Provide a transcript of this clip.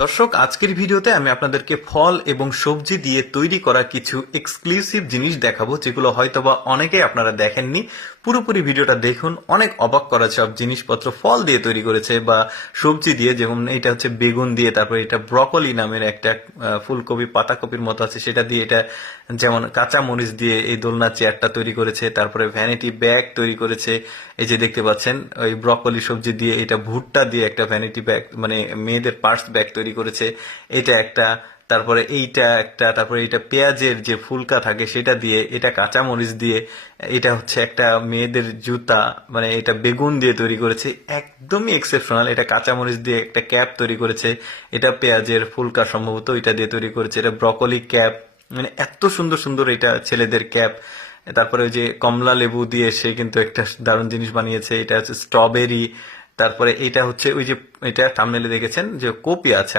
দর্শক, আজকের ভিডিওতে আমি আপনাদেরকে ফল এবং সবজি দিয়ে তৈরি করা কিছু এক্সক্লুসিভ জিনিস দেখাবো, যেগুলো হয়তোবা অনেকেই আপনারা দেখেননি। পুরোপুরি ভিডিওটা দেখুন, অনেক অবাক করা সব জিনিসপত্র ফল দিয়ে তৈরি করেছে বা সবজি দিয়ে। যেমন এটা হচ্ছে বেগুন দিয়ে, তারপরে এটা ব্রকলি নামের একটা ফুলকপি পাতাকপির মতো আছে সেটা দিয়ে, এটা যেমন কাঁচা মরিচ দিয়ে এই দোলনা চেয়ারটা তৈরি করেছে, তারপরে ভ্যানিটি ব্যাগ তৈরি করেছে। এই যে দেখতে পাচ্ছেন, ওই ব্রকলি সবজি দিয়ে, এটা ভুট্টা দিয়ে একটা ভ্যানিটি ব্যাগ, মানে মেয়েদের পার্স ব্যাগ তৈরি করেছে। এটা একটা, তারপরে এইটা একটা, তারপরে এটা পেঁয়াজের যে ফুলকা থাকে সেটা দিয়ে, এটা কাঁচামরিচ দিয়ে, এটা হচ্ছে একটা মেয়েদের জুতা, মানে এটা বেগুন দিয়ে তৈরি করেছে, একদমই এক্সেপশনাল। এটা কাঁচামরিচ দিয়ে একটা ক্যাপ তৈরি করেছে, এটা পেঁয়াজের ফুলকা সম্ভবত এটা দিয়ে তৈরি করেছে, এটা ব্রকলি ক্যাপ, মানে এত সুন্দর সুন্দর এটা ছেলেদের ক্যাপ। তারপরে ওই যে কমলা লেবু দিয়ে সে কিন্তু একটা দারুণ জিনিস বানিয়েছে, এটা হচ্ছে স্ট্রবেরি। তারপরে এটা হচ্ছে ওই যে, এটা থাম্বনেলে দেখেছেন যে কপি আছে।